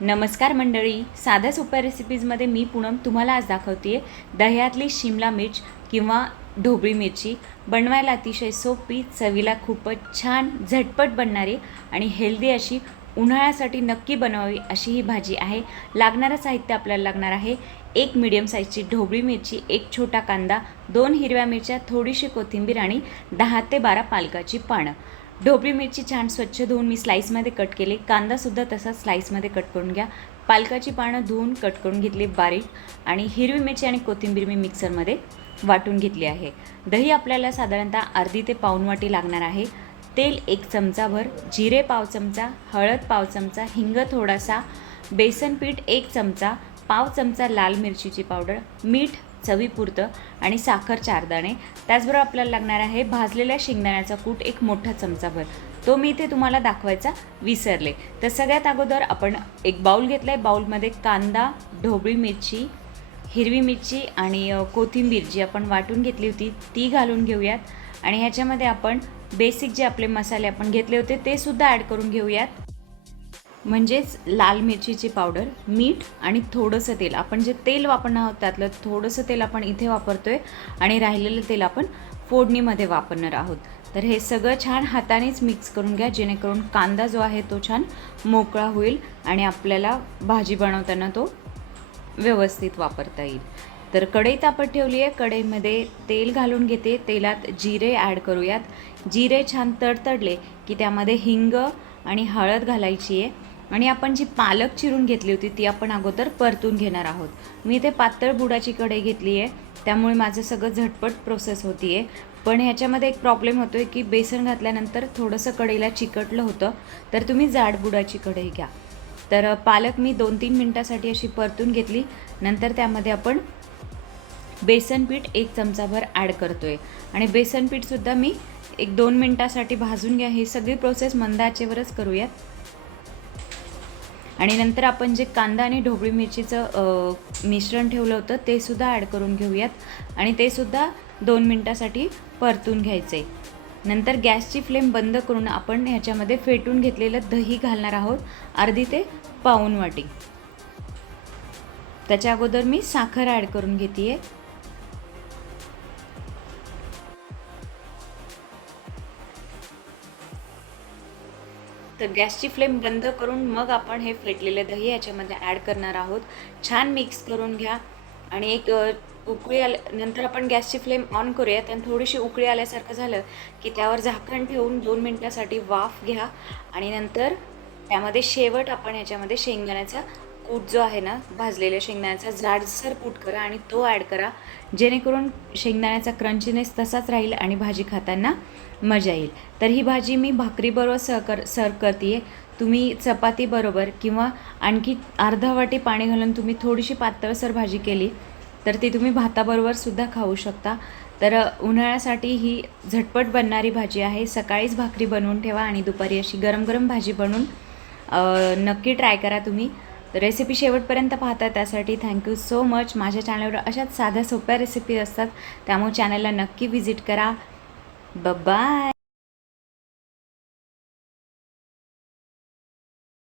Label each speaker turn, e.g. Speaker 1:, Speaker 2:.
Speaker 1: नमस्कार मंडळी साध्या सोप्या रेसिपीजमध्ये मी पूनम तुम्हाला आज दाखवते दह्यातली शिमला मिर्च किंवा ढोबळी मिरची. बनवायला अतिशय सोपी चवीला खूपच छान झटपट बनणारी आणि हेल्दी अशी उन्हाळ्यासाठी नक्की बनवावी अशी ही भाजी आहे. लागणारं साहित्य आपल्याला लागणार आहे. एक मिडियम साईजची ढोबळी मिरची एक छोटा कांदा दोन हिरव्या मिरच्या थोडीशी कोथिंबीर आणि दहा ते बारा पालकाची पानं. ढोबळी मिरची छान स्वच्छ धुवून मी स्लाईसमध्ये कट केले. कांदासुद्धा तसाच स्लाईसमध्ये कट करून घ्या. पालकाची पानं धुवून कट करून घेतली बारीक. आणि हिरवी मिरची आणि कोथिंबीर मी मिक्सरमध्ये वाटून घेतली आहे. दही आपल्याला साधारणतः अर्धी ते पाऊण वाटी लागणार आहे. तेल एक चमचाभर जिरे पाव चमचा हळद पाव चमचा हिंग थोडासा बेसन पीठ एक चमचा पाव चमचा लाल मिरचीची पावडर मीठ चवीपुरतं आणि साखर चार दाणे. त्याचबरोबर आपल्याला लागणार आहे भाजलेल्या शेंगदाण्याचा कूट एक मोठा चमचाभर. तो मी इथे तुम्हाला दाखवायचा विसरले. तर सगळ्यात अगोदर आपण एक बाऊल घेतला आहे बाऊलमध्ये कांदा ढोबळी मिरची हिरवी मिरची आणि कोथिंबीर जी आपण वाटून घेतली होती ती घालून घेऊयात. आणि ह्याच्यामध्ये आपण बेसिक जे आपले मसाले आपण घेतले होते ते सुद्धा ॲड करून घेऊयात. म्हणजेच लाल मिरचीची पावडर मीठ आणि थोडंसं तेल. आपण जे तेल वापरणार आहोत त्यातलं थोडंसं तेल आपण इथे वापरतो आहे आणि राहिलेलं तेल आपण फोडणीमध्ये वापरणार आहोत. तर हे सगळं छान हातानेच मिक्स करून घ्या जेणेकरून कांदा जो आहे तो छान मोकळा होईल आणि आपल्याला भाजी बनवताना तो व्यवस्थित वापरता येईल. तर कढई तापत ठेवली आहे कढईमध्ये तेल घालून घेते. तेलात जिरे ॲड करूयात. जिरे छान तडतडले की त्यामध्ये हिंग आणि हळद घालायची आहे आणि आपण जी पालक चिरून घेतली होती ती आपण अगोदर परतून घेणार आहोत. मी ते पातळ बुडाची कढई घेतली आहे त्यामुळे माझं सगळं झटपट प्रोसेस होती आहे पण ह्याच्यामध्ये एक प्रॉब्लेम होतो आहे की बेसन घातल्यानंतर थोडंसं कढईला चिकटलं होतं तर तुम्ही जाड बुडाची कढई घ्या. तर पालक मी दोन तीन मिनटासाठी अशी परतून घेतली. नंतर त्यामध्ये आपण बेसन पीठ एक चमचाभर ॲड करतो आहे आणि बेसन पीठसुद्धा मी एक दोन मिनटासाठी भाजून घ्या. ही सगळी प्रोसेस मंदाचेवरच करूयात. आणि नंतर आपण जे कांदा आणि ढोबळी मिरचीचं मिश्रण ठेवलं होतं ते सुद्धा ॲड करून घेऊयात. आणि ते सुद्धा दोन मिनटासाठी परतून घ्यायचे. नंतर गॅसची फ्लेम बंद करून आपण ह्याच्यामध्ये फेटून घेतलेलं दही घालणार आहोत. अर्धी ते पाऊन वाटी. त्याच्या अगोदर मी साखर ॲड करून घेते आहे तर गॅसची फ्लेम बंद करून मग आपण हे फेटलेले दही याच्यामध्ये ॲड करणार आहोत. छान मिक्स करून घ्या. आणि एक उकळी आल्या नंतर आपण गॅसची फ्लेम ऑन करूयात आणि थोडीशी उकळी आल्यासारखं झालं की त्यावर झाकण ठेवून दोन मिनटासाठी वाफ घ्या. आणि नंतर त्यामध्ये शेवट आपण याच्यामध्ये शेंगदाण्याचा कूट जो आहे ना भाजलेल्या शेंगदाण्याचा जाडसर कूट करा आणि तो ॲड करा. जेणेकरून शेंगदाण्याचा क्रंचीनेस तसाच राहील आणि भाजी खाताना मजा येईल. तर ही भाजी मी भाकरीबरोबर सह कर सर्व करते तुम्ही चपातीबरोबर किंवा आणखी अर्धा वाटी पाणी घालून तुम्ही थोडीशी पातळसर भाजी केली तर ती तुम्ही भाताबरोबर सुद्धा खाऊ शकता. तर उन्हाळ्यासाठी ही झटपट बनणारी भाजी आहे. सकाळीच भाकरी बनवून ठेवा आणि दुपारी अशी गरम गरम भाजी बनवून नक्की ट्राय करा तुम्ही. रेसिपी शेवटपर्यंत पाहता त्यासाठी थँक्यू सो मच माझ्या चॅनलवर अशाच साध्या सोप्या रेसिपी असतात त्यामुळे चॅनलला नक्की व्हिजिट करा. बाय